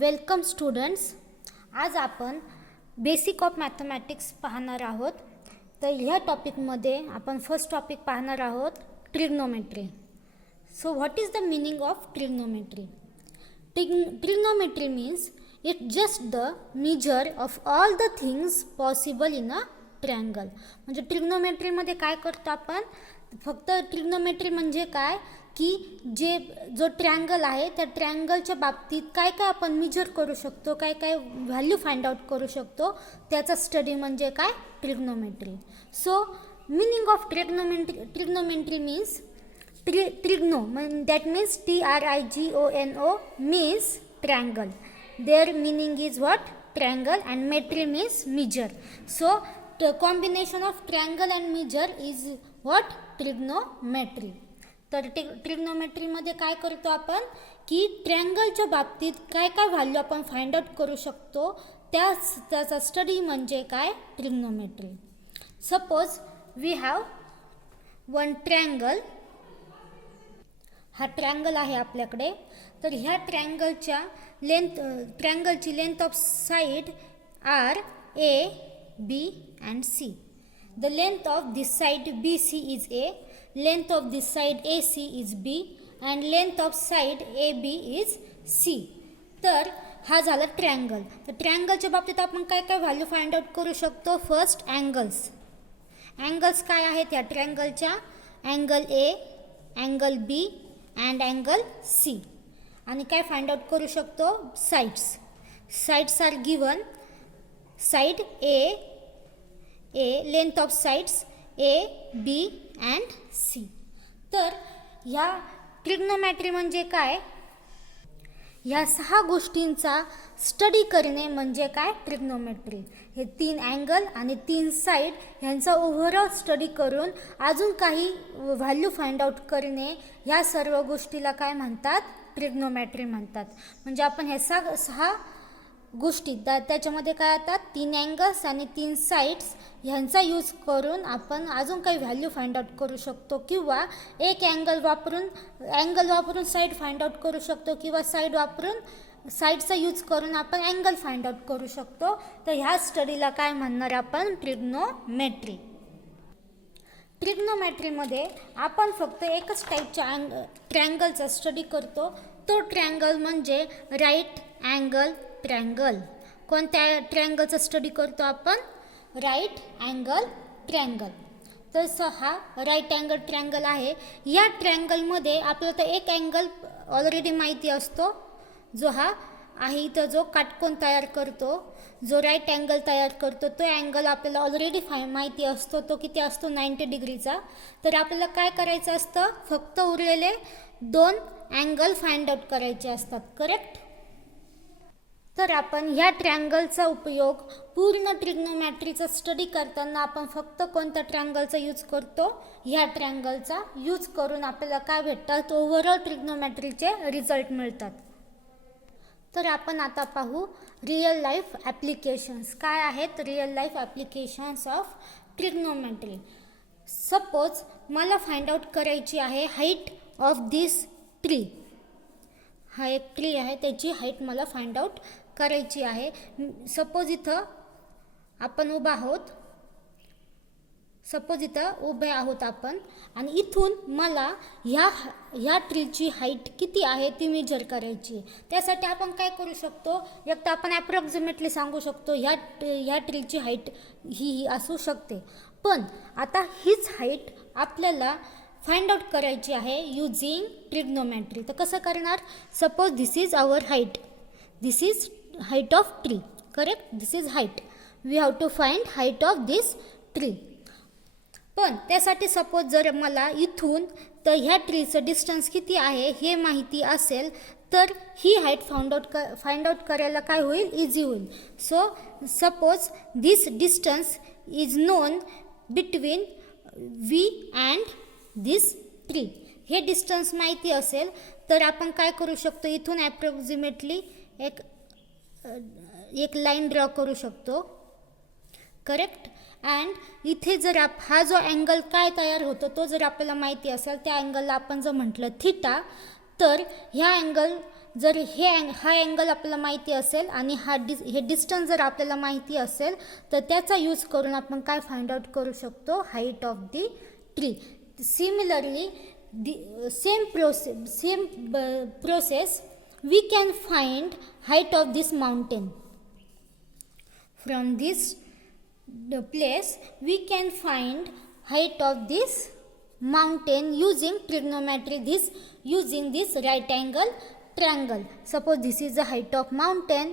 Welcome students. आज आपण basic of mathematics पाहणार आहोत. तर ह्या टॉपिकमध्ये आपण फर्स्ट टॉपिक पाहणार आहोत trigonometry. So what is the meaning of trigonometry? Trigonometry means it just the measure of all the things possible in a triangle. म्हणजे ट्रिग्नोमेट्रीमध्ये काय करतो आपण? फक्त ट्रिग्नोमेट्री म्हणजे काय की जो ट्रायंगल आहे त्या ट्रायंगलच्या बाबतीत काय काय आपण मेजर करू शकतो, काय काय व्हॅल्यू फाइंड आउट करू शकतो, त्याचा स्टडी म्हणजे काय? Trigonometry. So meaning of trigonometry means trigno that means TRIGONO means triangle. Their meaning is what? Triangle, and metry means measure. So the combination of triangle and measure is what? Trigonometry. तर ट्रिग्नोमेट्रीमध्ये काय करतो आपण की ट्रायंगलच्या बाबतीत काय काय value आपण find out करू शकतो त्याचा स्टडी म्हणजे काय? Trigonometry. Suppose we have one triangle. हा ट्रायंगल आहे आपल्याकडे. तर ह्या ट्रायंगलची length of side are A, B and C. The length of this side BC is A, length of this side AC is B and length of side AB is C. तर हा झाला triangle. तर ट्रायंगलच्या बाबतीत आपण काय काय value find out करू शकतो? फर्स्ट अँगल्स काय आहेत या ट्रायंगलच्या? Angle A, angle B and angle C. आणि काय फाइंड आउट करू शकतो? Sides are given. Side A, length of sides A, B and C. तर ह्या ट्रिग्नोमेट्री म्हणजे काय? ह्या 6 गोष्टींचा स्टडी करणे म्हणजे काय? ट्रिग्नोमेट्री. हे 3 अँगल आणि 3 साइड ह्यांचा ओव्हरऑल स्टडी करून अजून काही व्हॅल्यू फाइंड आउट करणे, ह्या सर्व गोष्टीला काय म्हणतात? ट्रिग्नोमेट्री म्हणतात. म्हणजे आपण ह्या 6 गोष्टी त्याच्यामध्ये काय येतात? 3 अँगल्स आणि 3 साइड्स ह्यांचा यूज करून आपण अजून काही व्हॅल्यू फाइंड आउट करू शकतो, किंवा एक अँगल वापरून साइड फाइंड आउट करू शकतो, किंवा साइड वापरून साइडचा यूज करून आपण अँगल फाइंड आउट करू शकतो. तर ह्या स्टडीला काय म्हणणार आपण? ट्रिग्नोमेट्री. ट्रिग्नोमेट्रीमध्ये आपण फक्त एकच टाईपच्या ट्रायंगलचा स्टडी करतो. तो ट्रायंगल म्हणजे राईट अँगल ट्रायंगल. कोणत्या ट्रायंगलचा स्टडी करतो आपण? Right angle triangle. तर हा राईट अँगल ट्रायंगल आहे. या ट्रायंगलमध्ये आपल्याला तर एक अँगल ऑलरेडी माहिती असतो, जो हा आहे इथं जो काटकोन तयार करतो, जो राईट अँगल तयार करतो, तो अँगल आपल्याला ऑलरेडी माहिती असतो. तो किती असतो? 90 डिग्रीचा. तर आपल्याला काय करायचं असतं? फक्त उरलेले 2 अँगल फाइंड आउट करायचे असतात. करेक्ट? तर आपण ह्या ट्रायंगलचा उपयोग पूर्ण ट्रिग्नोमेट्रीचा स्टडी करताना आपण फक्त कोणत्या ट्रायंगलचा यूज करतो? ह्या ट्रायंगलचा यूज करून आपल्याला काय भेटतात? ओव्हरऑल ट्रिग्नोमेट्रीचे रिझल्ट मिळतात. तर आपण आता पाहू रिअल लाईफ ॲप्लिकेशन्स. काय आहेत real life applications of trigonometry? Suppose मला फाइंड आउट करायची आहे हाईट ऑफ दिस ट्री. हा एक ट्री आहे, त्याची हाईट मला फाइंड आउट करायची आहे. सपोज इथं आपण उभे आहोत आपण, आणि इथून मला ह्या ट्रीची हाईट किती आहे ती मेजर करायची. त्यासाठी आपण काय करू शकतो? एक तर आपण ॲप्रॉक्सिमेटली सांगू शकतो ह्या ट्रीची हाईट ही असू शकते. पण आता हीच हाईट आपल्याला फाइंड आउट करायची आहे यूजिंग ट्रिग्नोमेट्री. तर कसं करणार? Suppose this is our height. This is height of tree. Correct? This is height. We have to find height of this tree. पण त्यासाठी सपोज जर मला इथून तर ह्या ट्रीचं डिस्टन्स किती आहे हे माहिती असेल, तर ही हाईट फाइंड आउट करायला काय होईल? इझी होईल. So suppose this distance is known between we and this tree. हे डिस्टन्स माहिती असेल तर आपण काय करू शकतो? इथून ॲप्रॉक्सिमेटली एक लाईन ड्रॉ करू शकतो. करेक्ट? अँड इथे जर हा जो अँगल काय तयार होतो तो जर आपल्याला माहिती असेल, त्या अँगलला आपण जर म्हटलं थिटा, तर ह्या जर हा अँगल आपल्याला माहिती असेल आणि हे डिस्टन्स जर आपल्याला माहिती असेल तर त्याचा यूज करून आपण काय फाइंड आउट करू शकतो, height of the tree. Similarly same process we can find height of this mountain. From this place we can find height of this mountain using trigonometry, using this right angle triangle. Suppose this is the height of mountain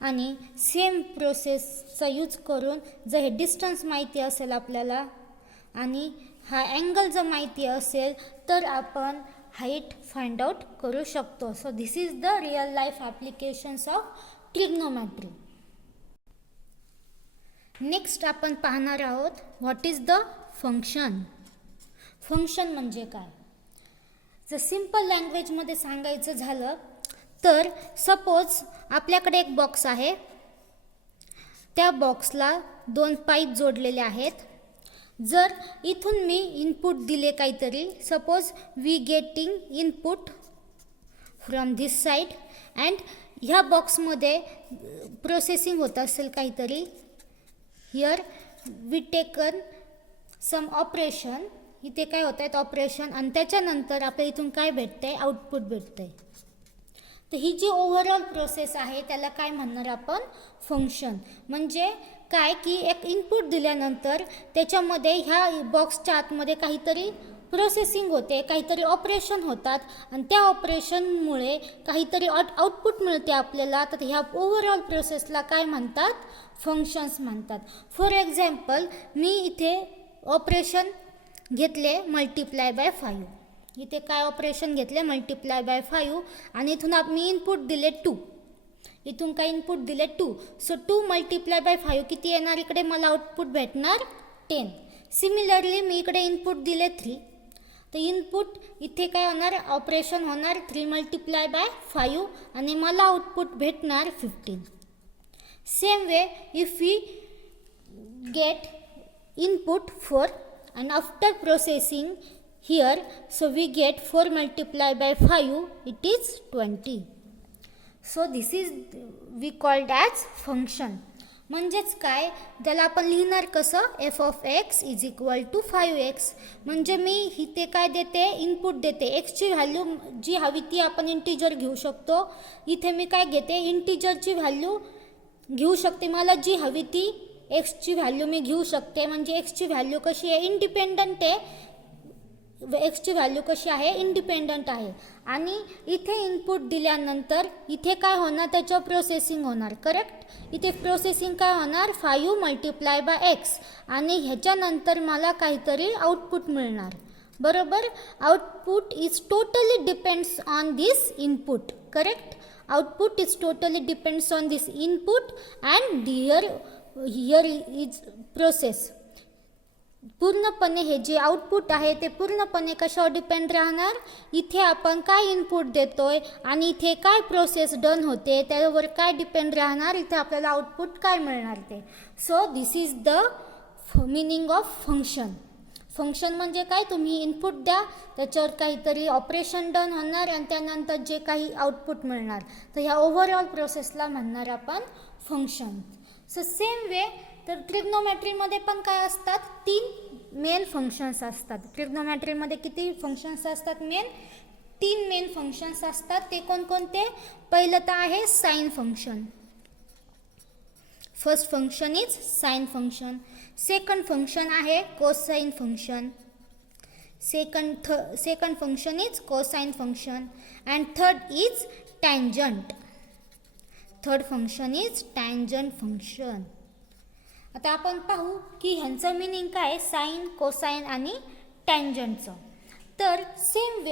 आणि same प्रोसेसचा use करून जर हे distance माहिती असेल आपल्याला आणि हा angle जर माहिती असेल तर आपण हाईट फाइंड आउट करू शकतो. So this is the real life applications of trigonometry. Next आपण पाहणार आहोत what is the function. Function म्हणजे काय. जर सिंपल लँग्वेजमध्ये सांगायचं झालं तर सपोज आपल्याकडे एक बॉक्स आहे, त्या बॉक्सला 2 पाईप जोडलेले आहेत. जर इथून मी इनपुट दिले काहीतरी, suppose we getting input from this side and ह्या बॉक्समध्ये प्रोसेसिंग होत असेल काहीतरी, here we taken some operation, इथे काय होत आहेत ऑपरेशन, आणि त्याच्यानंतर आपल्या इथून काय भेटतंय, आउटपुट भेटतंय. तर ही जी ओव्हरऑल प्रोसेस आहे त्याला काय म्हणणार आपण, फंक्शन. म्हणजे काय की एक इनपुट दिल्यानंतर त्याच्यामध्ये ह्या बॉक्सच्या आतमध्ये काहीतरी प्रोसेसिंग होते, काहीतरी ऑपरेशन होतात आणि त्या ऑपरेशनमुळे काहीतरी आउटपुट मिळते आपल्याला. तर ह्या ओव्हरऑल प्रोसेसला काय म्हणतात, फंक्शन्स म्हणतात. फॉर एक्झाम्पल मी इथे ऑपरेशन घेतले मल्टिप्लाय बाय 5, इथे काय ऑपरेशन घेतले, मल्टिप्लाय बाय 5, आणि इथून मी इनपुट दिले 2, इथून काय इनपुट दिले 2. सो 2 मल्टिप्लाय बाय 5 किती येणार, इकडे मला आउटपुट भेटणार 10. सिमिलरली मी इकडे इनपुट दिले 3, तर इनपुट इथे काय होणार, ऑपरेशन होणार 3 मल्टिप्लाय बाय 5 आणि मला आउटपुट भेटणार 15. Same way if we get input 4 and after processing here, so we get 4 multiplied by 5, it is 20. So this is we called as function. म्हणजेच काय, त्याला आपण लिहिणार कसं, f of x is equal to 5x. म्हणजे मी इथे काय देते, इनपुट देते, एक्सची व्हॅल्यू जी हवी ती आपण इंटिजर घेऊ शकतो. इथे मी काय घेते, इंटिजरची व्हॅल्यू घेऊ शकते, मला जी हवी ती एक्सची व्हॅल्यू मी घेऊ शकते. म्हणजे एक्सची व्हॅल्यू कशी आहे, इंडिपेंडंट आहे, एक्सची व्हॅल्यू कशी आहे, इंडिपेंडंट आहे. आणि इथे इनपुट दिल्यानंतर इथे काय होणार, त्याच्यावर प्रोसेसिंग होणार, करेक्ट. इथे प्रोसेसिंग काय होणार, 5 मल्टिप्लाय बाय एक्स, आणि ह्याच्यानंतर मला काहीतरी आउटपुट मिळणार, बरोबर. Output is totally depends on this input, correct. Output is totally depends on this input and here is process. पूर्णपणे हे जे आउटपुट आहे ते पूर्णपणे कशावर डिपेंड राहणार, इथे आपण काय इनपुट देतोय आणि इथे काय प्रोसेस डन होते त्यावर काय डिपेंड राहणार, इथे आपल्याला आउटपुट काय मिळणार ते. So this is the meaning of function. Function म्हणजे काय, तुम्ही इनपुट द्या, त्याच्यावर काहीतरी ऑपरेशन डन होणार आणि त्यानंतर जे काही आउटपुट मिळणार, तर ह्या ओव्हरऑल प्रोसेसला म्हणणार आपण फंक्शन. सो सेम वे तर ट्रिग्नोमॅट्रीमध्ये पण काय असतात, 3 मेन फंक्शन्स असतात. ट्रिग्नोमॅट्रीमध्ये किती फंक्शन्स असतात, 3 मेन फंक्शन्स असतात. ते कोणकोणते, पहिलं तर आहे sine function. First function is sine function. Second function आहे cosine function. Second function is cosine function and third is tangent. Third function is tangent function. आता आपण पाहू की ह्यांचं मिनिंग काय, साइन, कोसाइन आणि टँजंटचं. तर सेम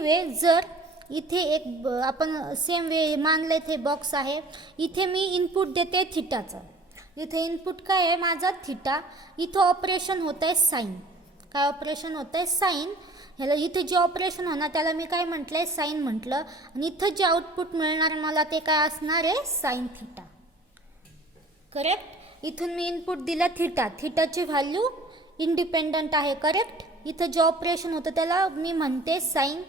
वे जर इथे एक आपण सेम वे मानलं, इथे बॉक्स आहे, इथे मी इनपुट देते थिटाचं, इथे इनपुट काय आहे माझा थिटा, इथं ऑपरेशन होत आहे साइन. काय ऑपरेशन होत आहे, साइन. ह्याला इथे जे ऑपरेशन होणार त्याला मी काय म्हटलं आहे, साइन म्हटलं, आणि इथं जे आउटपुट मिळणार मला ते काय असणार आहे, साइन थिटा, करेक्ट. इथून मी इनपुट दिला थिटा, थिटाची व्हॅल्यू इंडिपेंडंट आहे, करेक्ट. इथं जे ऑपरेशन होतं त्याला मी म्हणते साईन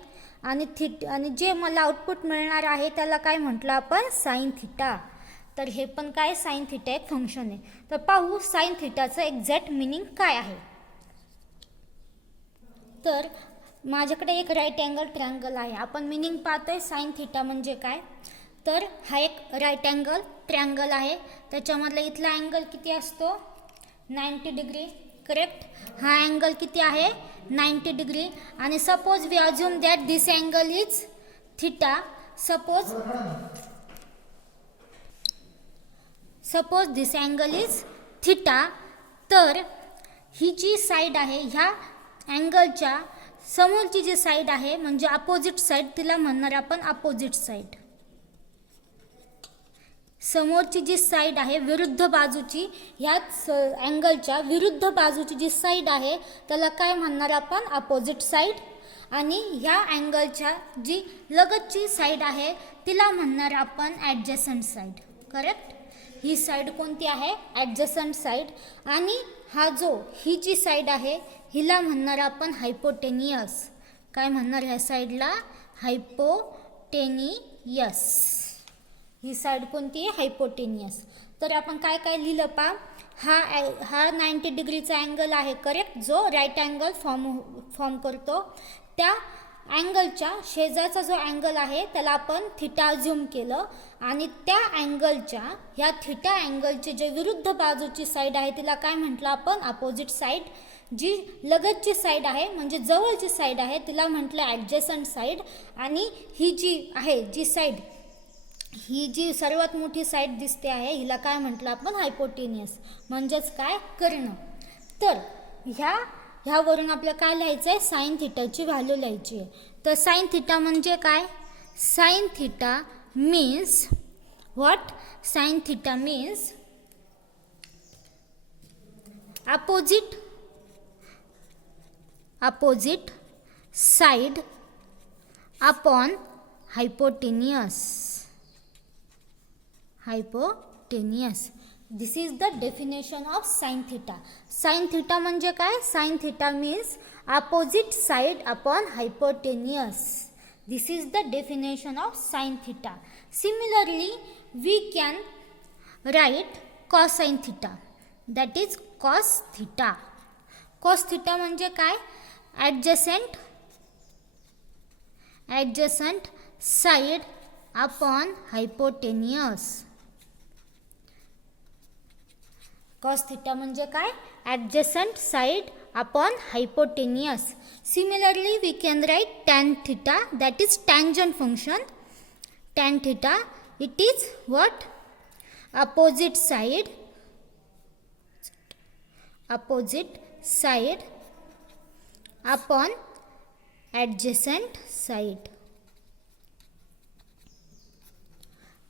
आणि आणि जे मला आउटपुट मिळणार आहे त्याला काय म्हटलं आपण, साईन थिटा. तर हे पण काय, साईन थिटा एक फंक्शन आहे. तर पाहू साईन थिटाचं एक्झॅक्ट मिनिंग काय आहे. तर माझ्याकडे एक राईट अँगल ट्रँगल आहे. आपण मिनिंग पाहतोय साईन थिटा म्हणजे काय. तर हा एक राईट अँगल ट्रँगल आहे. त्याच्यामधला इथला अँगल किती असतो, 90 डिग्री. करेक्ट. हा अँगल किती आहे, 90 डिग्री. आणि suppose we assume that this angle is theta. Suppose this angle is theta. तर ही जी साईड आहे, ह्या अँगलच्या समोरची जी साईड आहे म्हणजे अपोजिट साईड, तिला म्हणणार आपण अपोजिट साईड. समोरची जी साईड आहे विरुद्ध बाजूची, ह्याच अँगलच्या विरुद्ध बाजूची जी साईड आहे त्याला काय म्हणणार आपण, अपोजिट साईड. आणि ह्या अँगलच्या जी लगतची साईड आहे तिला म्हणणार आपण ॲडजसंट साईड. करेक्ट. ही साईड कोणती आहे, ॲडजसंट साईड. आणि ही जी साईड आहे हिला म्हणणार आपण हायपोटेनियस. काय म्हणणार ह्या साईडला, हायपोटेनियस. ही साईड कोणती आहे, हायपोटेनियस. तर आपण काय काय लिहिलं पा, हा 90 डिग्रीचा अँगल आहे. करेक्ट. जो राईट अँगल फॉर्म करतो, त्या अँगलच्या शेजारचा जो अँगल आहे त्याला आपण थिटा अज्युम केलं. आणि त्या अँगलच्या, ह्या थिटा अँगलची जे विरुद्ध बाजूची साईड आहे तिला काय म्हटलं आपण, अपोजिट साईड. जी लगतची साईड आहे म्हणजे जवळची साईड आहे तिला म्हटलं ॲडजसंट साईड. आणि ही जी आहे, जी साईड, ही जी सर्वात मोठी साईड दिसते आहे हिला काय म्हटलं आपण, हायपोटेनियस. म्हणजेच काय, कर्ण. तर ह्यावरून आपल्याला काय लिहायचं आहे, साईन थिटाची व्हॅल्यू लिहायची आहे. तर साईन थिटा म्हणजे काय, sine theta means what, sine theta means opposite side upon hypotenuse. This is the definition of sin theta. Sin theta म्हणजे काय, sin theta means opposite side upon hypotenuse. This is the definition of sin theta. Similarly, we can write cosine theta. That is cos theta. Cos theta म्हणजे काय, adjacent side upon hypotenuse. cos theta म्हणजे काय, adjacent side upon hypotenuse. Similarly, we can write tan theta, that is tangent function. Tan theta, it is what, opposite side upon adjacent side.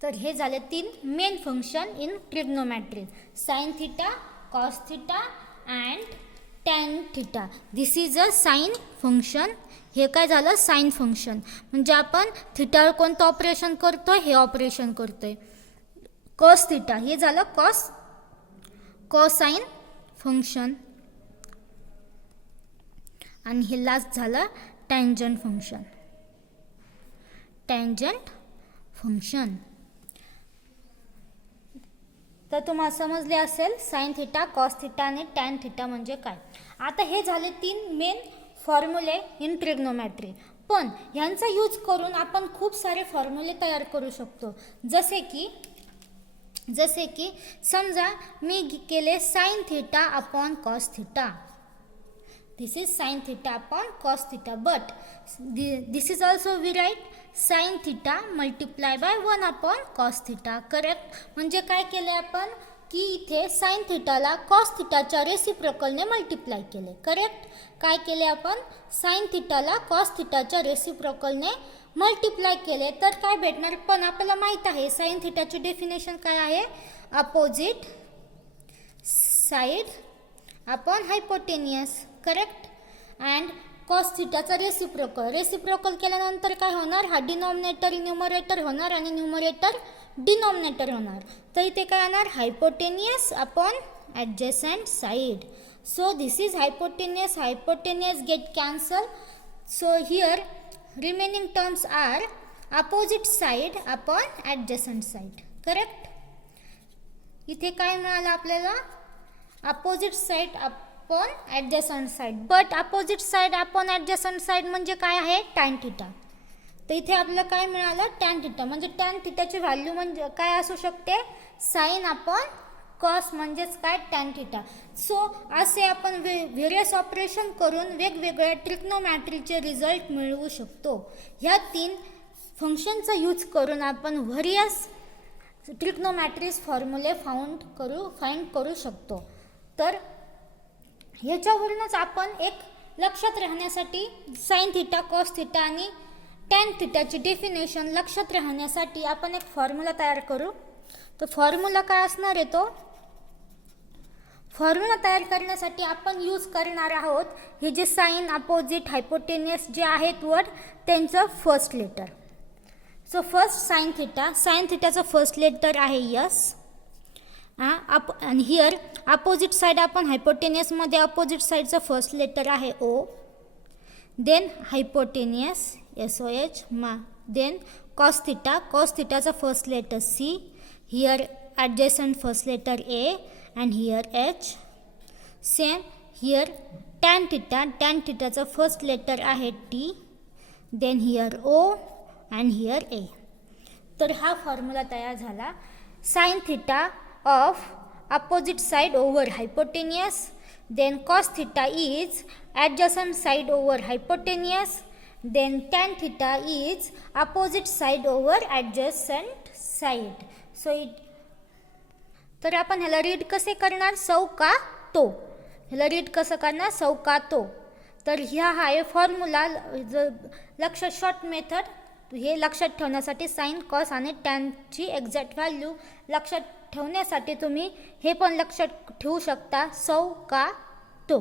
तर हे झाले 3 main function in trigonometry, sine theta, cos theta and tan theta. This is a sine function. हे काय झालं, sine function. म्हणजे आपण थिटावर कोणतं operation करतोय, हे ऑपरेशन करतोय. कॉस थिटा हे झालं कॉसाइन फंक्शन. आणि हे लास्ट झालं टँजंट फंक्शन. तर तुम्हाला समजले असेल साइन थिटा, कॉस थिटा आणि टॅन थिटा म्हणजे काय. आता हे झाले 3 मेन फॉर्म्युले इन ट्रिग्नोमेट्री. पण ह्यांचा यूज करून आपण खूप सारे फॉर्म्युले तयार करू शकतो. जसे की समजा मी केले sine theta upon cos theta. This is sin theta upon cos theta, but this is also we write sin theta multiply by 1 upon cos theta. Correct. म्हणजे काय केले आपण की इथे sin थिटाला cos थिटाच्या रेसिप्रोकलने मल्टिप्लाय केले. करेक्ट. काय केले आपण, sin थिटाला cos थिटाच्या रेसिप्रोकलने मल्टिप्लाय केले. तर काय भेटणार, पण आपल्याला माहित आहे sin थिटाची डेफिनेशन काय आहे, opposite side upon hypotenuse. Correct. And cos थिटाचा रेसिप्रोकल केल्यानंतर काय होणार, हा डिनॉमिनेटर न्यूमरेटर होणार आणि न्यूमरेटर डिनॉमिनेटर होणार. तर इथे काय येणार, hypotenuse upon adjacent side. So this is hypotenuse. Hypotenuse get cancelled. So here remaining terms are opposite side upon adjacent side. Correct? इथे काय मिळालं आपल्याला? opposite side upon adjacent side. But opposite side upon adjacent side म्हणजे काय आहे? tan theta. तर इथे आपल्याला काय मिळालं? tan theta. म्हणजे tan thetaची व्हॅल्यू म्हणजे काय असू शकते? sin upon cos म्हणजेच काय? tan theta. सो असे आपण व्हेरियस ऑपरेशन करून वेगवेगळ्या ट्रिग्नोमॅट्रीचे रिझल्ट मिळवू शकतो. ह्या 3 फंक्शनचा यूज करून आपण व्हेरियस ट्रिग्नोमॅट्रीज फॉर्म्युले फाइंड करू शकतो. तर ह्याच्यावरूनच आपण एक लक्षात राहण्यासाठी साइन थिटा, कॉस थिटा आणि टॅन थिटाची डेफिनेशन लक्षात राहण्यासाठी आपण एक फॉर्म्युला तयार करू. तर फॉर्म्युला काय असणार आहे? तो फॉर्म्युला तयार करण्यासाठी आपण यूज करणार आहोत हे जे साइन, अपोजिट, हायपोटेनियस जे आहेत वर्ड त्यांचं first letter. So first sine थिटाचं फर्स्ट लेटर आहे यस. आणि हिअर अपोजिट साइड आपण हायपोटेनियसमध्ये अपोजिट साइडचं फर्स्ट लेटर आहे O. Then hypotenuse SOH. Then cos थिटाचं first letter C. Here adjacent first letter A and here H. Same here tan thetaचं first letter आहे T. then here O and here A. तर हा formula तयार झाला. sin theta of opposite side over hypotenuse, then cos theta is adjacent side over hypotenuse, then tan theta is opposite side over adjacent side. So तर आपण ह्याला read कसे करणार? सौ का तो. ह्याला रीड कसं करणार? सौ का तो. तर ह्या आहे फॉर्म्युला. लक्षात शॉर्ट मेथड हे लक्षात ठेवण्यासाठी साइन, कॉस आणि टॅनची एक्झॅक्ट व्हॅल्यू लक्षात ठेवण्यासाठी तुम्ही हे पण लक्षात ठेवू शकता. सौ का तो.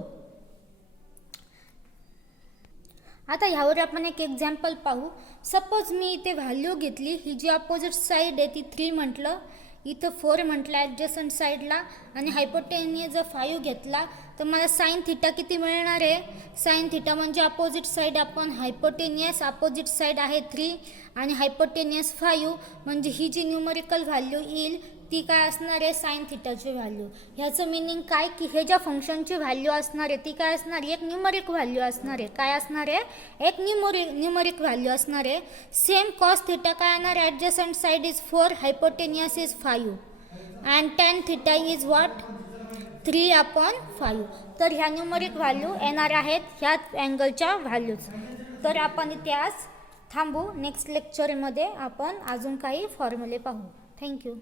आता ह्यावर आपण एक एक्झाम्पल पाहू. सपोज मी इथे व्हॅल्यू घेतली, ही जी अपोजिट साईड आहे ती 3 म्हटलं, इथं 4 म्हटलं ॲडजस्टंट साईडला, आणि हायपोटेनियस जर 5 घेतला तर मला साइन थिटा किती मिळणार आहे? साइन थिटा म्हणजे अपोजिट साईड आपण हायपोटेनियस, अपोजिट साईड आहे 3 आणि हायपोटेनियस 5, म्हणजे ही जी न्यूमरिकल व्हॅल्यू येईल ती काय असणार आहे? साइन थिटाची व्हॅल्यू. ह्याचं मिनिंग काय की हे ज्या फंक्शनची व्हॅल्यू असणार आहे ती काय असणार आहे? एक न्यूमरिक व्हॅल्यू असणार आहे. काय असणार आहे? एक न्यूमरिक व्हॅल्यू असणार आहे. सेम कॉस थिटा काय येणार? Adjacent side is 4, hypotenuse is 5 and tan theta is what? 3/5. तर ह्या न्यूमरिक व्हॅल्यू येणार आहेत ह्या अँगलच्या व्हॅल्यूज. तर आपण इथे आज थांबू. नेक्स्ट लेक्चरमध्ये आपण अजून काही फॉर्म्युले पाहू. थँक्यू.